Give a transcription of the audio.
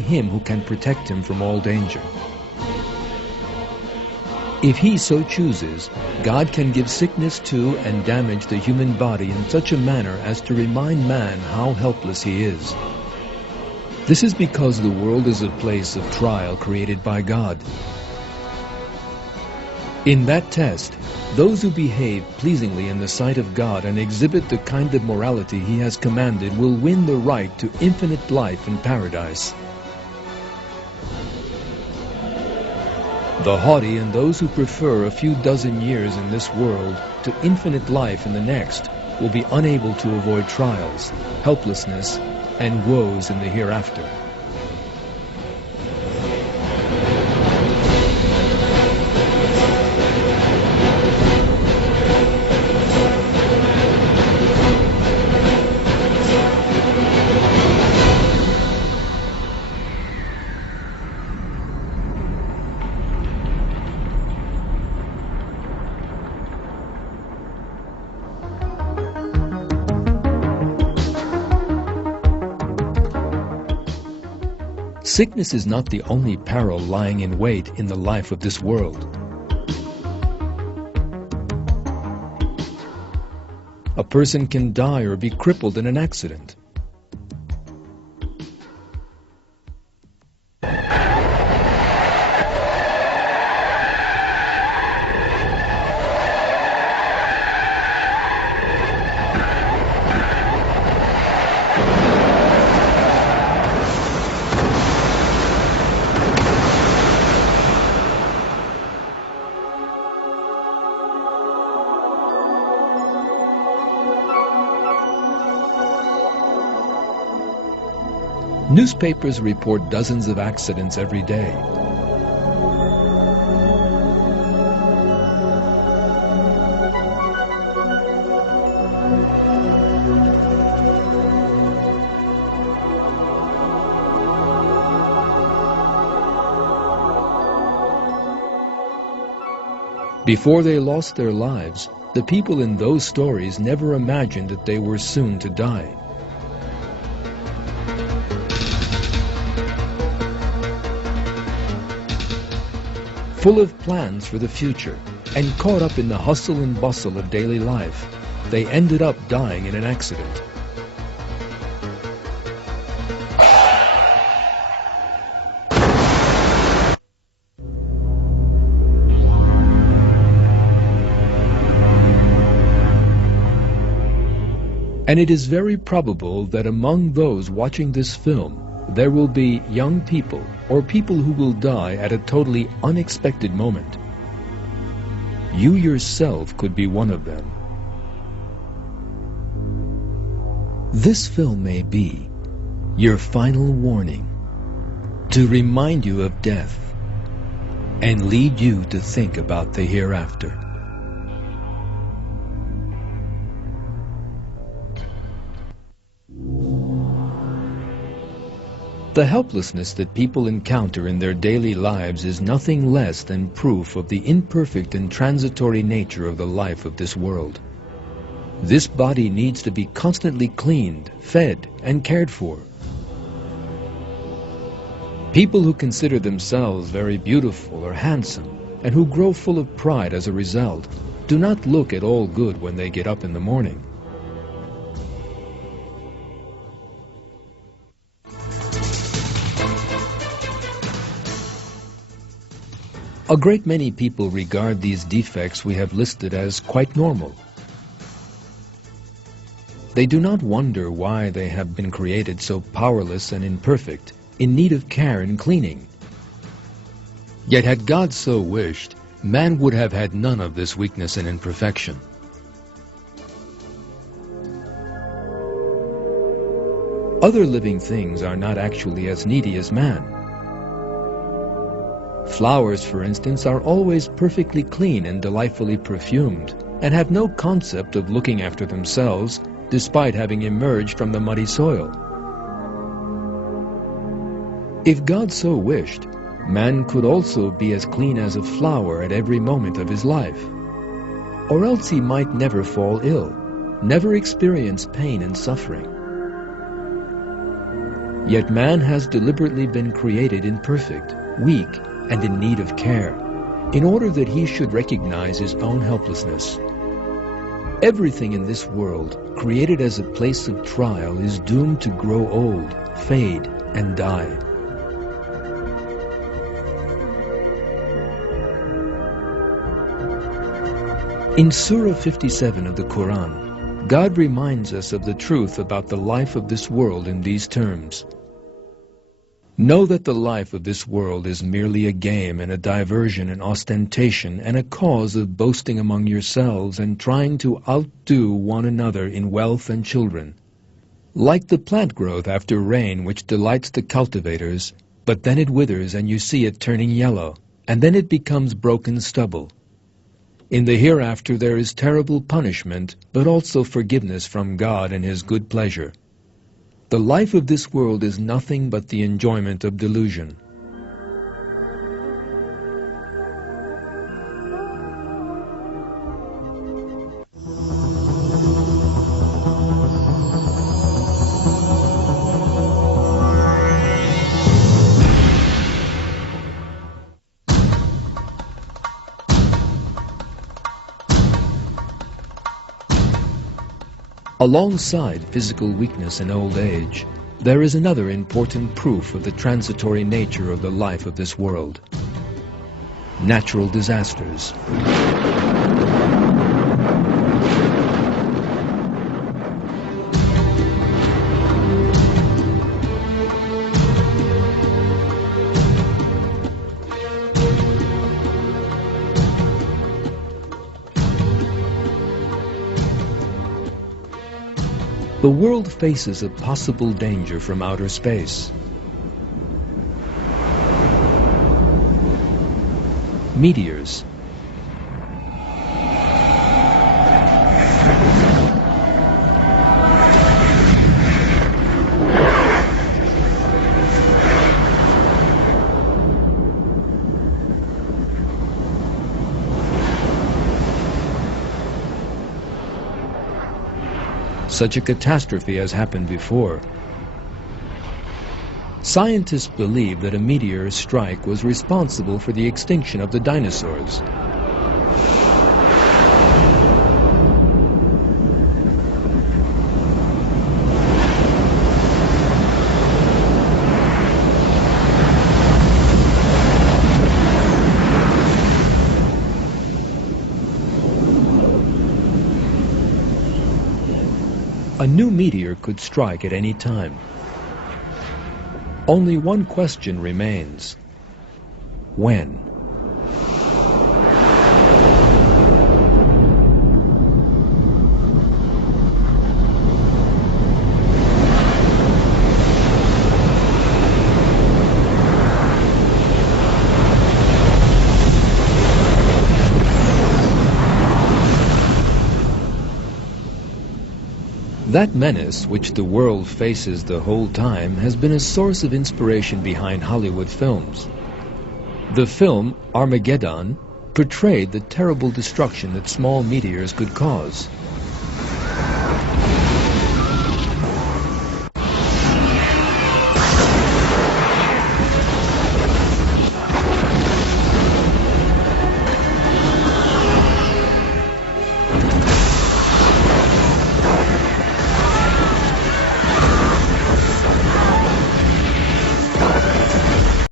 Him who can protect him from all danger. If He so chooses, God can give sickness to and damage the human body in such a manner as to remind man how helpless he is. This is because the world is a place of trial created by God. In that test, those who behave pleasingly in the sight of God and exhibit the kind of morality He has commanded will win the right to infinite life in paradise. The haughty and those who prefer a few dozen years in this world to infinite life in the next will be unable to avoid trials, helplessness, and woes in the hereafter. Sickness is not the only peril lying in wait in the life of this world. A person can die or be crippled in an accident. Newspapers report dozens of accidents every day. Before they lost their lives, the people in those stories never imagined that they were soon to die. Full of plans for the future and caught up in the hustle and bustle of daily life, they ended up dying in an accident. And it is very probable that among those watching this film, there will be young people or people who will die at a totally unexpected moment. You yourself could be one of them. This film may be your final warning to remind you of death and lead you to think about the hereafter. The helplessness that people encounter in their daily lives is nothing less than proof of the imperfect and transitory nature of the life of this world. This body needs to be constantly cleaned, fed, and cared for. People who consider themselves very beautiful or handsome, and who grow full of pride as a result, do not look at all good when they get up in the morning. A great many people regard these defects we have listed as quite normal. They do not wonder why they have been created so powerless and imperfect, in need of care and cleaning. Yet had God so wished, man would have had none of this weakness and imperfection. Other living things are not actually as needy as man. Flowers, for instance, are always perfectly clean and delightfully perfumed, and have no concept of looking after themselves, despite having emerged from the muddy soil. If God so wished, man could also be as clean as a flower at every moment of his life. Or else he might never fall ill, never experience pain and suffering. Yet man has deliberately been created imperfect, weak, and in need of care, in order that he should recognize his own helplessness. Everything in this world, created as a place of trial, is doomed to grow old, fade, and die. In Surah 57 of the Quran, God reminds us of the truth about the life of this world in these terms. Know that the life of this world is merely a game and a diversion and ostentation and a cause of boasting among yourselves and trying to outdo one another in wealth and children. Like the plant growth after rain which delights the cultivators, but then it withers and you see it turning yellow, and then it becomes broken stubble. In the hereafter there is terrible punishment, but also forgiveness from God and His good pleasure. The life of this world is nothing but the enjoyment of delusion. Alongside physical weakness and old age, there is another important proof of the transitory nature of the life of this world: natural disasters. The world faces a possible danger from outer space. Meteors. Such a catastrophe has happened before. Scientists believe that a meteor strike was responsible for the extinction of the dinosaurs. A new meteor could strike at any time. Only one question remains: when? That menace, which the world faces the whole time, has been a source of inspiration behind Hollywood films. The film Armageddon portrayed the terrible destruction that small meteors could cause.